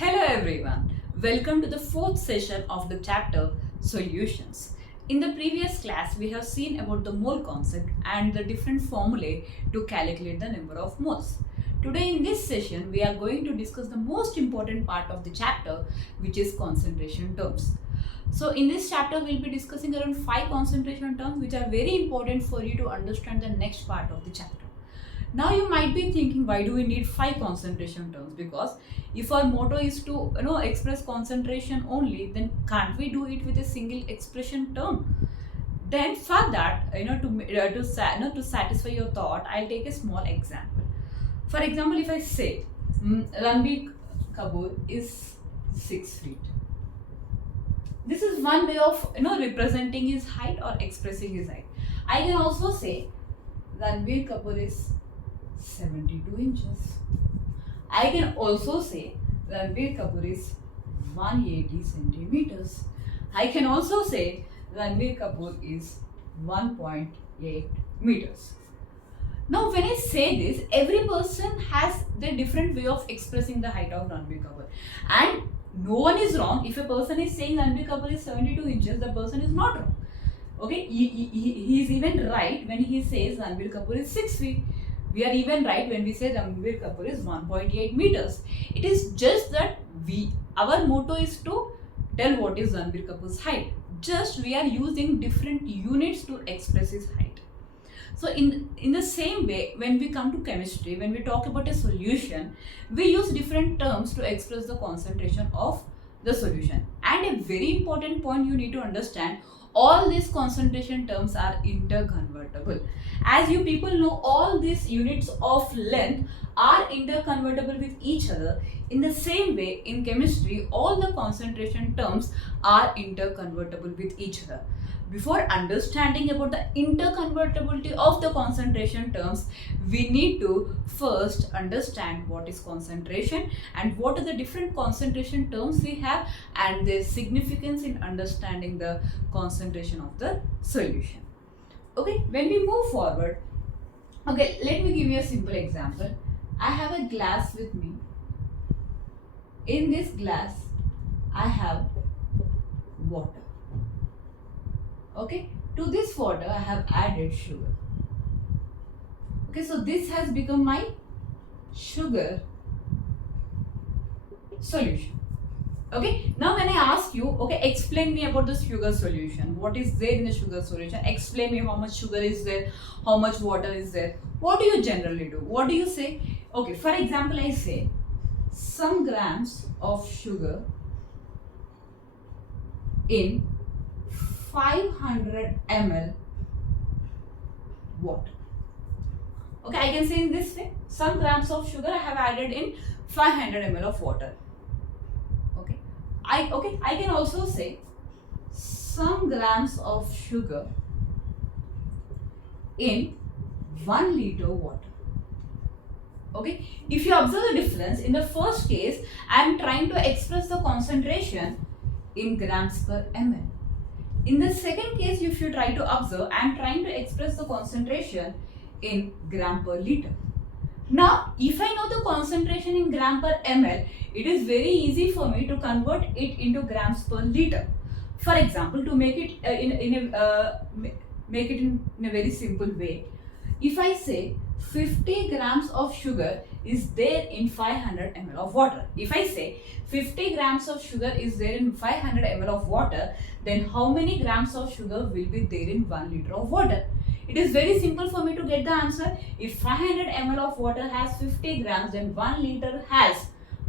Hello everyone, welcome to the fourth session of the chapter Solutions. In the previous class, we have seen about the mole concept and the different formulae to calculate the number of moles. Today in this session, we are going to discuss the most important part of the chapter, which is concentration terms. So in this chapter, we'll be discussing around 5 concentration terms which are very important for you to understand the next part of the chapter. Now you might be thinking, why do we need 5 concentration terms? Because if our motto is to express concentration only, then can't we do it with a single expression term? Then for that, to satisfy your thought, I'll take a small example. For example, if I say Ranbir Kapoor is 6 feet, this is one way of representing his height or expressing his height. I can also say Ranbir Kapoor is 72 inches. I can also say Ranbir Kapoor is 180 centimeters. I can also say Ranbir Kapoor is 1.8 meters. Now when I say this, every person has their different way of expressing the height of Ranbir Kapoor. And no one is wrong. If a person is saying Ranbir Kapoor is 72 inches, the person is not wrong. Okay, he is even right when he says Ranbir Kapoor is 6 feet. We are even right when we say Ranbir Kapoor is 1.8 meters. It is just that our motto is to tell what is Ranbir Kapoor's height. Just we are using different units to express his height. So in the same way, when we come to chemistry, when we talk about a solution, we use different terms to express the concentration of the solution. And a very important point you need to understand, all these concentration terms are interconvertible. As you people know, all these units of length are interconvertible with each other. In the same way, in chemistry, all the concentration terms are interconvertible with each other. Before understanding about the interconvertibility of the concentration terms, we need to first understand what is concentration and what are the different concentration terms we have and their significance in understanding the concentration of the solution. Okay, when we move forward, okay, let me give you a simple example. I have a glass with me. In this glass, I have water. Okay, to this water I have added sugar. Okay, so this has become my sugar solution. Okay, now when I ask you, okay, explain me about the sugar solution. What is there in the sugar solution? Explain me how much sugar is there, how much water is there. What do you generally do? What do you say? Okay, for example, I say some grams of sugar in 500 ml water. Okay, I can say in this way, some grams of sugar I have added in 500 ml of water. Okay, I can also say some grams of sugar in 1 liter water. Okay, if you observe the difference, in the first case I am trying to express the concentration in grams per ml. In the second case, if you try to observe, I am trying to express the concentration in gram per liter. Now, if I know the concentration in gram per ml, it is very easy for me to convert it into grams per liter. For example, to make it in a very simple way, if I say 50 grams of sugar is there in 500 ml of water. If I say 50 grams of sugar is there in 500 ml of water, then how many grams of sugar will be there in 1 liter of water? It is very simple for me to get the answer. If 500 ml of water has 50 grams, then 1 liter has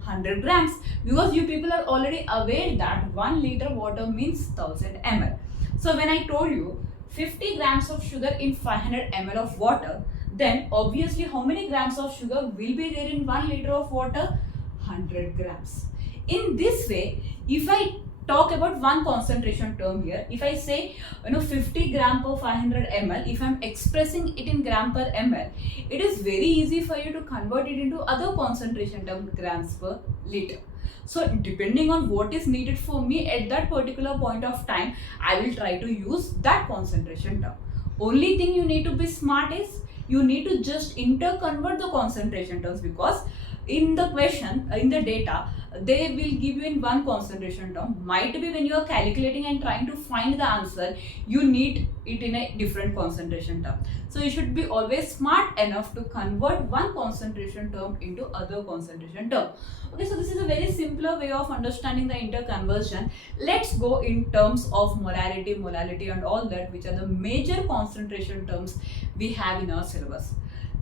100 grams. Because you people are already aware that 1 liter water means 1000 ml. So when I told you 50 grams of sugar in 500 ml of water, then obviously how many grams of sugar will be there in 1 liter of water? 100 grams. In this way, if I talk about one concentration term here, if I say 50 gram per 500 ml, if I am expressing it in gram per ml, it is very easy for you to convert it into other concentration term, grams per liter. So depending on what is needed for me at that particular point of time, I will try to use that concentration term. Only thing you need to be smart is you need to just interconvert the concentration terms, because in the question, in the data, they will give you in one concentration term. Might be when you are calculating and trying to find the answer, you need it in a different concentration term. So you should be always smart enough to convert one concentration term into other concentration term. Okay, so this is a very simpler way of understanding the interconversion. Let's go in terms of molarity, molality and all that, which are the major concentration terms we have in our syllabus.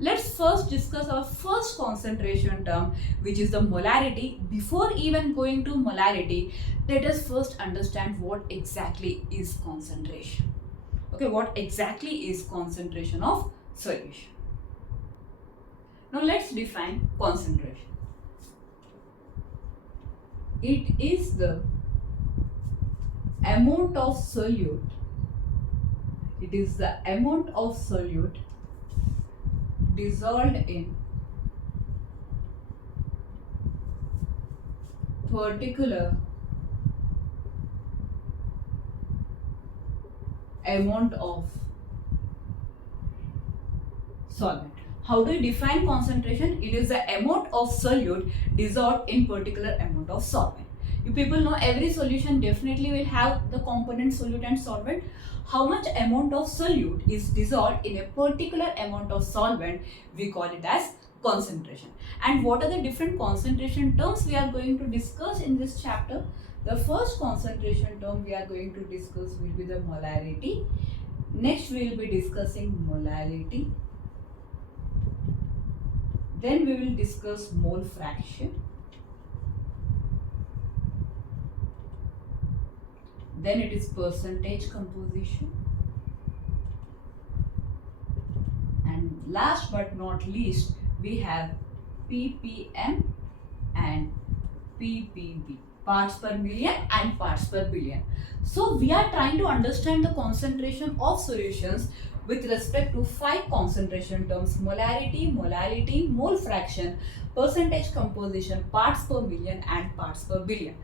Let's first discuss our first concentration term, which is the molarity. Before even going to molarity, let us first understand what exactly is concentration. Okay, what exactly is concentration of solution? Now let's define concentration. It is the amount of solute. It is the amount of solute dissolved in particular amount of solvent. How do you define concentration? It is the amount of solute dissolved in particular amount of solvent. You people know every solution definitely will have the component solute and solvent. How much amount of solute is dissolved in a particular amount of solvent, we call it as concentration. And what are the different concentration terms we are going to discuss in this chapter? The first concentration term we are going to discuss will be the molarity. Next we will be discussing molality. Then we will discuss mole fraction. Then it is percentage composition. And last but not least, we have ppm and ppb, parts per million and parts per billion. So we are trying to understand the concentration of solutions with respect to 5 concentration terms: molarity, molality, mole fraction, percentage composition, parts per million and parts per billion.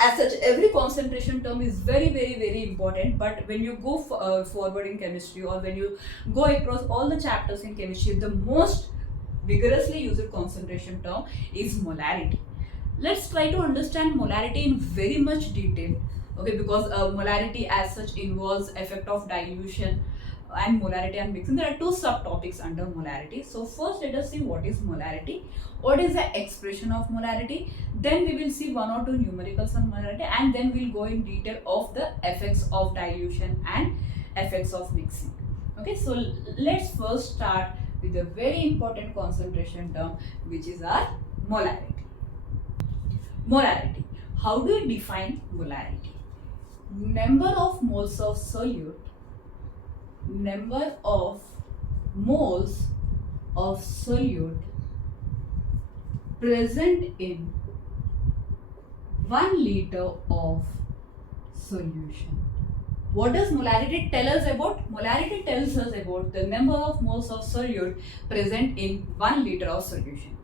As such, every concentration term is very important, but when you go forward in chemistry, or when you go across all the chapters in chemistry, the most vigorously used concentration term is molarity. Let's try to understand molarity in very much detail, okay, because molarity as such involves effect of dilution and molarity and mixing. There are 2 subtopics under molarity. So first let us see what is molarity, what is the expression of molarity, then we will see 1 or 2 numericals on molarity, and then we'll go in detail of the effects of dilution and effects of mixing. Okay, so let's first start with a very important concentration term, which is our molarity. Molarity. How do you define molarity? Number of moles of solute, number of moles of solute present in 1 liter of solution. What does molarity tell us about? Molarity tells us about the number of moles of solute present in 1 liter of solution.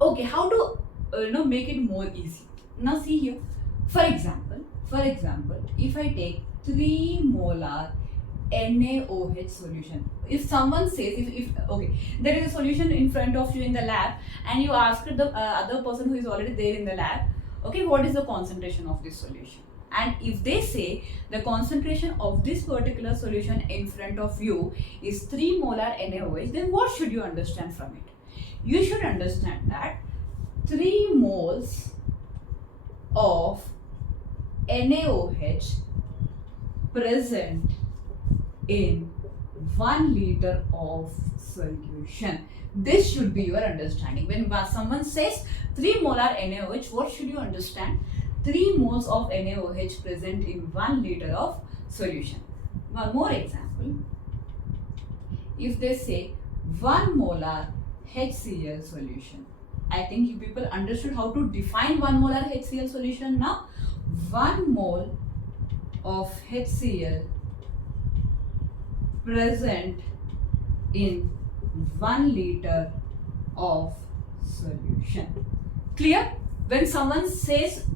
Okay, how to make it more easy? Now see here. For example, if I take 3 molar NaOH solution. If someone says, if okay, there is a solution in front of you in the lab, and you ask the other person who is already there in the lab, okay, what is the concentration of this solution? And if they say the concentration of this particular solution in front of you is 3 molar NaOH, then what should you understand from it? You should understand that 3 moles of NaOH present in 1 liter of solution. This should be your understanding. When someone says 3 molar NaOH, what should you understand? 3 moles of NaOH present in 1 liter of solution. One more example. If they say 1 molar HCl solution, I think you people understood how to define 1 molar HCl solution now. 1 mole of HCl present in 1 liter of solution. Clear? When someone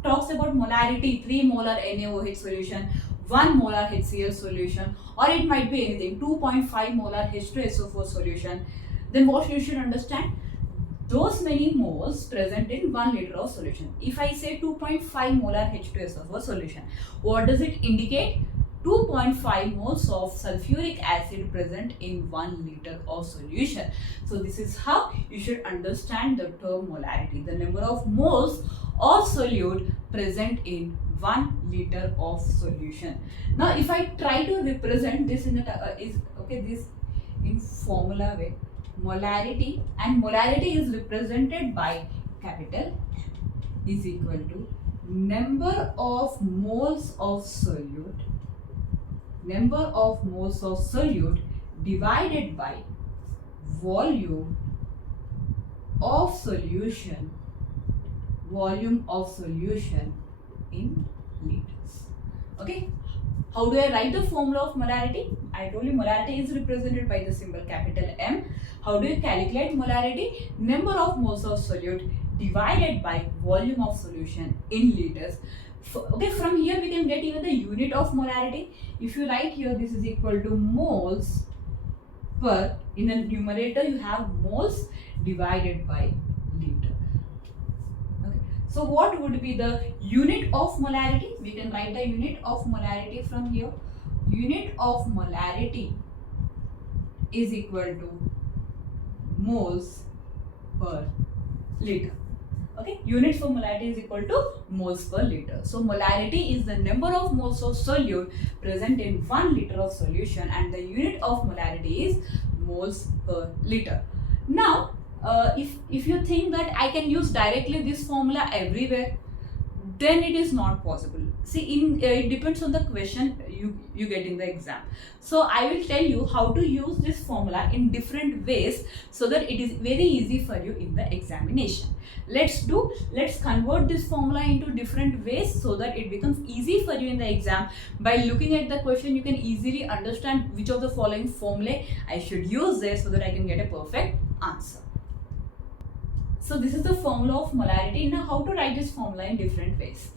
talks about molarity, 3 molar NaOH solution, 1 molar HCl solution, or it might be anything, 2.5 molar H2SO4 solution, then what you should understand? those many moles present in 1 liter of solution. If I say 2.5 molar H2SO4 solution, what does it indicate? 2.5 moles of sulfuric acid present in 1 liter of solution. So this is how you should understand the term molarity, the number of moles of solute present in 1 liter of solution. Now if I try to represent this in this in formula way, molarity, and molarity is represented by capital M is equal to number of moles of solute divided by volume of solution in liters. Okay, how do I write the formula of molarity? I told you molarity is represented by the symbol capital M. How do you calculate molarity? Number of moles of solute divided by volume of solution in liters. Okay, from here we can get even the unit of molarity. If you write here, this is equal to moles per, in the numerator you have moles divided by liter. Okay, so what would be the unit of molarity? We can write the unit of molarity from here. Unit of molarity is equal to moles per liter. Okay, unit for molarity is equal to moles per liter. So molarity is the number of moles of solute present in 1 liter of solution, and the unit of molarity is moles per liter. Now if you think that I can use directly this formula everywhere, then it is not possible. See, it depends on the question you get in the exam. So I will tell you how to use this formula in different ways so that it is very easy for you in the examination. Let's convert this formula into different ways so that it becomes easy for you in the exam. By looking at the question, you can easily understand which of the following formulae I should use there so that I can get a perfect answer. So this is the formula of molarity. Now how to write this formula in different ways?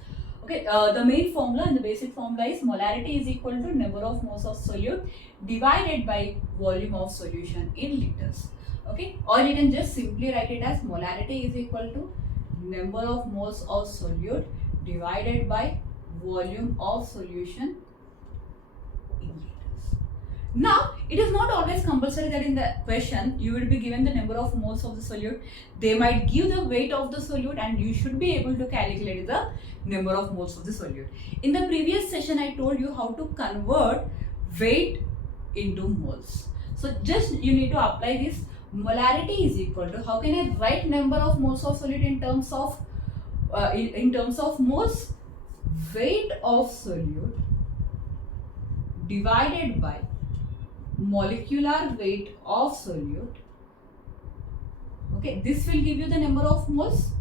Okay, the main formula and the basic formula is molarity is equal to number of moles of solute divided by volume of solution in liters. Okay, or you can just simply write it as molarity is equal to number of moles of solute divided by volume of solution in liters. Now, it is not always compulsory that in the question you will be given the number of moles of the solute. They might give the weight of the solute and you should be able to calculate the number of moles of the solute. In the previous session, I told you how to convert weight into moles. So just you need to apply this. Molarity is equal to, how can I write number of moles of solute in terms of moles? Weight of solute divided by molecular weight of solute. Okay, this will give you the number of moles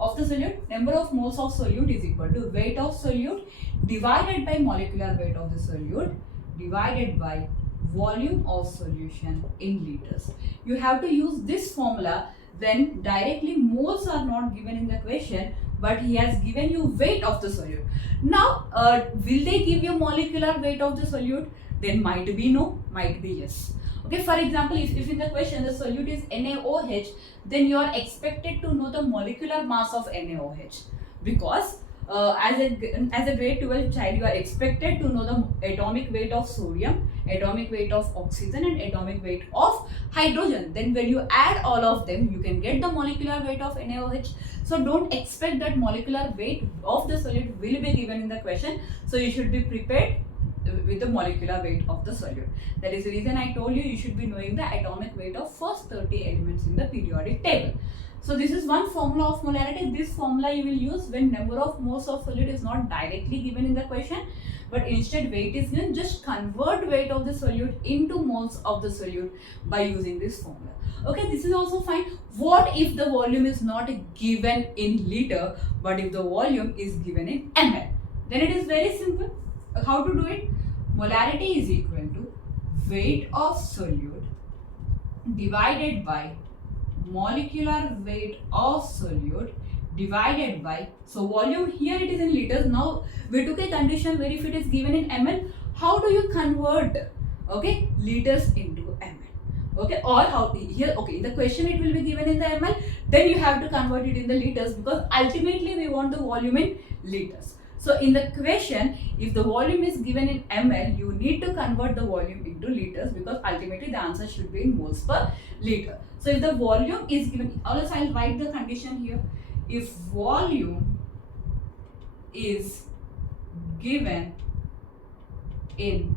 of the solute. Number of moles of solute is equal to weight of solute divided by molecular weight of the solute divided by volume of solution in liters. You have to use this formula. Then directly moles are not given in the question, but he has given you weight of the solute. Now will they give you molecular weight of the solute? Then might be no, might be yes. Okay, for example, if in the question the solute is NaOH, then you are expected to know the molecular mass of NaOH, because as a grade 12 child, you are expected to know the atomic weight of sodium, atomic weight of oxygen, and atomic weight of hydrogen. Then when you add all of them, you can get the molecular weight of NaOH. So don't expect that molecular weight of the solute will be given in the question. So you should be prepared with the molecular weight of the solute. That is the reason I told you should be knowing the atomic weight of first 30 elements in the periodic table. So this is one formula of molarity. This formula you will use when number of moles of solute is not directly given in the question, but instead weight is given. Just convert weight of the solute into moles of the solute by using this formula. Okay, this is also fine. What if the volume is not given in liter, but if the volume is given in ml? Then it is very simple. How to do it? Molarity is equal to weight of solute divided by molecular weight of solute divided by, so volume here it is in liters. Now we took a condition where if it is given in ml, how do you convert liters into ml? Okay, or how here, okay, the question it will be given in the ml, then you have to convert it in the liters, because ultimately we want the volume in liters. So in the question, if the volume is given in ml, you need to convert the volume into liters, because ultimately the answer should be in moles per liter. So if the volume is given, also I'll write the condition here. If volume is given in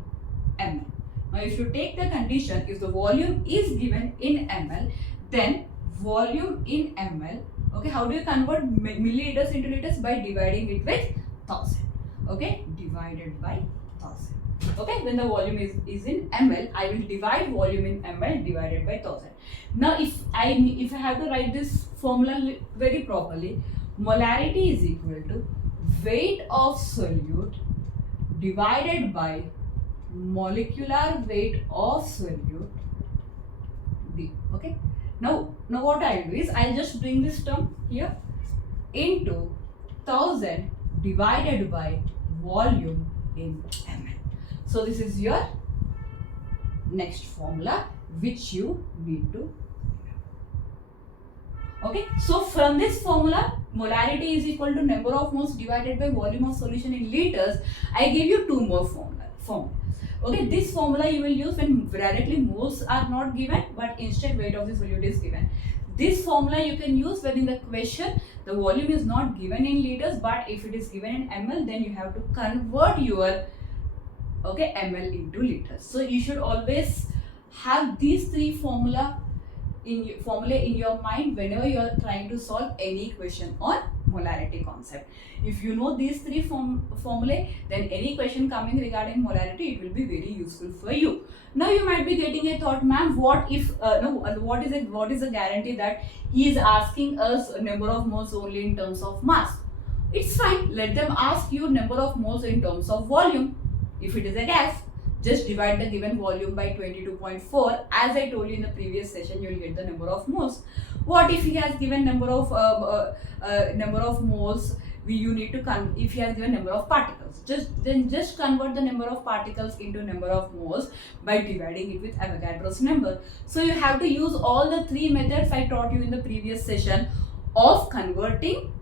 ml. Now if you take the condition, if the volume is given in ml, then volume in ml, okay, how do you convert milliliters into liters? By dividing it with 1000. Okay, divided by 1000. Okay, when the volume is in ml, I will divide volume in ml divided by 1000. Now if I have to write this formula very properly, molarity is equal to weight of solute divided by molecular weight of solute D. Okay. Now what I'll do is I'll just bring this term here into 1000 divided by volume in ml. So this is your next formula which you need to. Okay, so from this formula, molarity is equal to number of moles divided by volume of solution in liters. I gave you two more formulas. Okay, this formula you will use when directly moles are not given, but instead weight of the solute is given. This formula you can use when in the question the volume is not given in liters, but if it is given in ml, then you have to convert your ml into liters. So you should always have these three formulae in your mind whenever you are trying to solve any question on molarity concept. If you know these three formulae, then any question coming regarding molarity, it will be very useful for you. Now you might be getting a thought, ma'am, what if what is the guarantee that he is asking us a number of moles only in terms of mass? It's fine, let them ask you number of moles in terms of volume. If it is a gas, just divide the given volume by 22.4. As I told you in the previous session, you will get the number of moles. What if he has given number of moles? You need to if he has given number of particles, just convert the number of particles into number of moles by dividing it with Avogadro's number. So you have to use all the three methods I taught you in the previous session of converting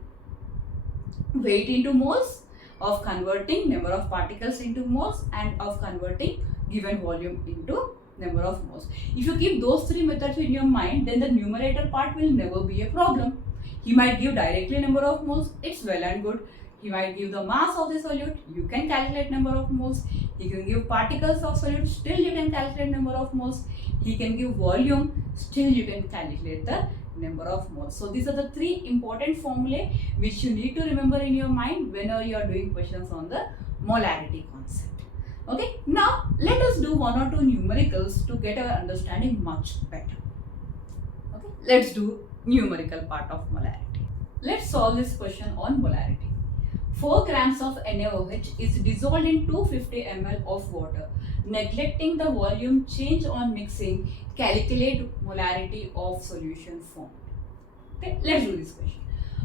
weight into moles, of converting number of particles into moles, and of converting given volume into number of moles. If you keep those three methods in your mind, then the numerator part will never be a problem. He might give directly number of moles, it's well and good. He might give the mass of the solute, you can calculate number of moles. He can give particles of solute, still you can calculate number of moles. He can give volume, still you can calculate the number of moles. So these are the three important formulae which you need to remember in your mind whenever you are doing questions on the molarity concept. Okay, now let us do one or two numericals to get our understanding much better. Okay, let's do numerical part of molarity. Let's solve this question on molarity. 4 grams of NaOH is dissolved in 250 ml of water. Neglecting the volume change on mixing, calculate molarity of solution formed. Okay, let's do this question.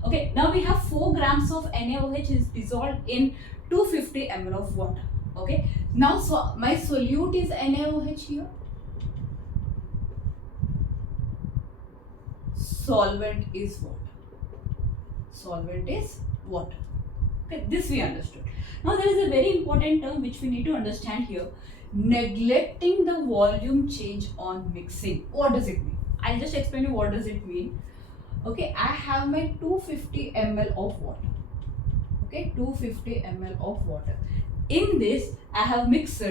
Okay, now we have 4 grams of NaOH is dissolved in 250 ml of water. Okay, now so my solute is NaOH here. Solvent is water. Solvent is water. Okay, this we understood. Now there is a very important term which we need to understand here. Neglecting the volume change on mixing. What does it mean? I'll just explain you what does it mean. Okay, I have my 250 ml of water. Okay, 250 ml of water. In this, I have mixed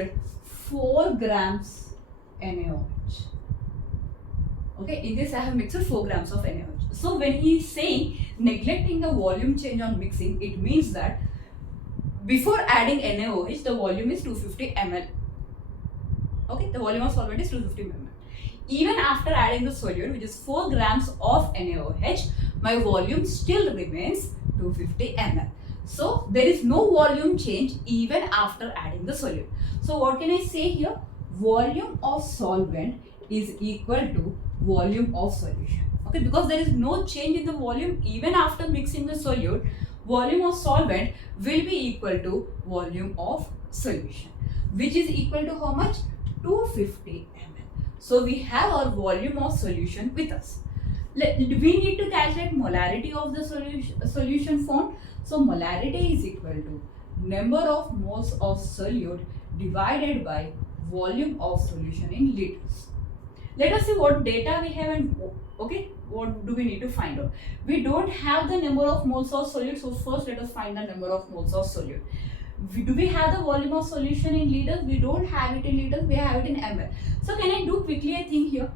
4 grams NaOH. Okay, in this I have mixed 4 grams of NaOH. So when he is saying neglecting the volume change on mixing, it means that before adding NaOH, the volume is 250 ml. Okay, the volume of solvent is 250 ml. Even after adding the solute, which is 4 grams of NaOH, my volume still remains 250 ml. So there is no volume change even after adding the solute. So what can I say here? Volume of solvent is equal to volume of solution. Okay, because there is no change in the volume even after mixing the solute, volume of solvent will be equal to volume of solution, which is equal to how much? 250 ml. So we have our volume of solution with us. We need to calculate molarity of the solution formed. So molarity is equal to number of moles of solute divided by volume of solution in liters. Let us see what data we have and what do we need to find out. We don't have the number of moles of solute, so first let us find the number of moles of solute. Do we have the volume of solution in liters? We don't have it in liters, we have it in ml. So can I do quickly a thing here?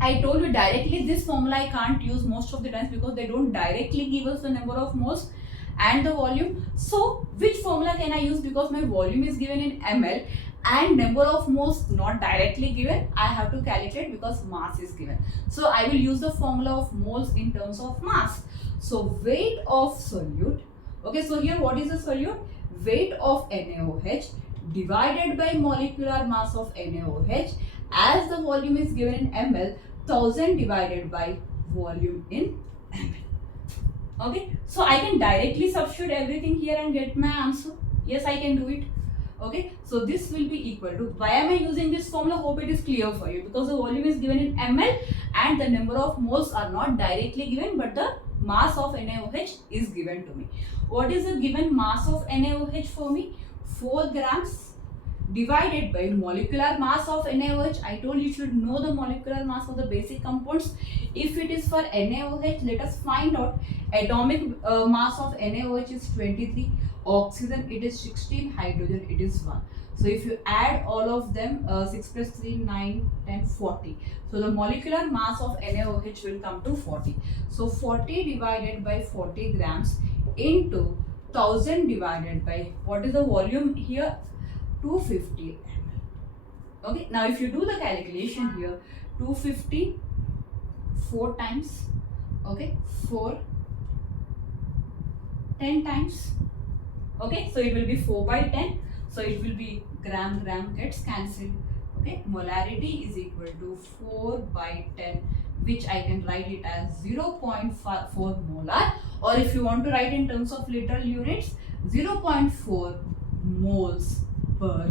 I told you directly this formula I can't use most of the times because they don't directly give us the number of moles and the volume. So which formula can I use? Because my volume is given in ml and number of moles not directly given, I have to calculate because mass is given. So I will use the formula of moles in terms of mass. So weight of solute, okay, so here what is the solute? Weight of NaOH divided by molecular mass of NaOH, as the volume is given in ml, 1000 divided by volume in ml. Okay, so I can directly substitute everything here and get my answer. Yes, I can do it. Okay, so this will be equal to, why am I using this formula? Hope it is clear for you, because the volume is given in ml and the number of moles are not directly given, but the mass of NaOH is given to me. What is the given mass of NaOH for me? 4 grams divided by molecular mass of NaOH. I told you should know the molecular mass of the basic compounds. If it is for NaOH, let us find out. Atomic mass of NaOH is 23, oxygen it is 16, hydrogen it is 1. So if you add all of them, 6 plus 3, 9, 10, 40. So the molecular mass of NaOH will come to 40. So 40 divided by 40 grams into 1000 divided by, what is the volume here? 250 ml. Okay, now if you do the calculation here, 250 4 times, okay, 4 10 times, okay, so it will be 4 by 10, so it will be gram gets cancelled. Okay, molarity is equal to 4 by 10, which I can write it as 0.4 molar, or if you want to write in terms of literal units, 0.4 moles per liter.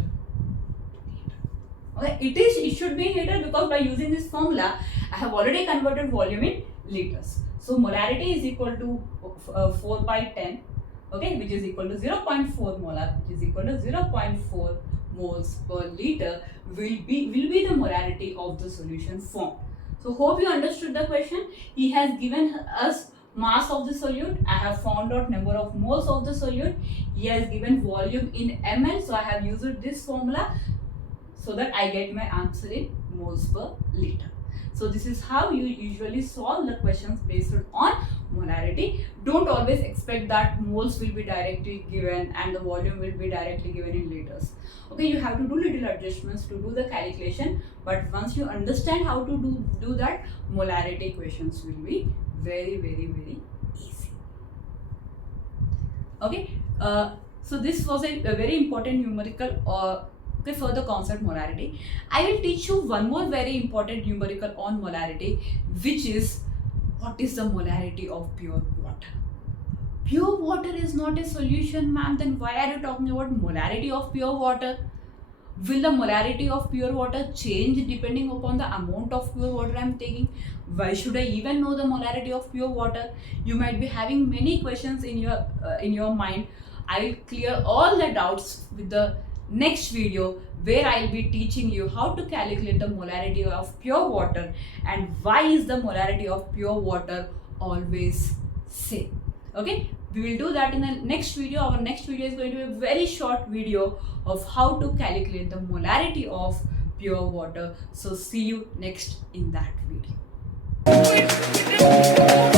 Okay, it should be in liter because by using this formula I have already converted volume in liters. So molarity is equal to 4 by 10, okay, which is equal to 0.4 molar, which is equal to 0.4 moles per liter will be the molarity of the solution formed. So hope you understood the question. He has given us mass of the solute. I have found out number of moles of the solute. He has given volume in ml, so I have used this formula so that I get my answer in moles per liter. So this is how you usually solve the questions based on molarity. Don't always expect that moles will be directly given and the volume will be directly given in liters. Okay, you have to do little adjustments to do the calculation, but once you understand how to do that, molarity questions will be very easy. Okay, so this was a very important numerical for the concept molarity. I will teach you one more very important numerical on molarity, which is what is the molarity of pure water. Pure water is not a solution, ma'am. Then why are you talking about molarity of pure water? Will the molarity of pure water change depending upon the amount of pure water I am taking? Why should I even know the molarity of pure water? You might be having many questions in your mind. I will clear all the doubts with the next video, where I will be teaching you how to calculate the molarity of pure water and why is the molarity of pure water always same. Okay, we will do that in the next video. Our next video is going to be a very short video of how to calculate the molarity of pure water. So see you next in that video.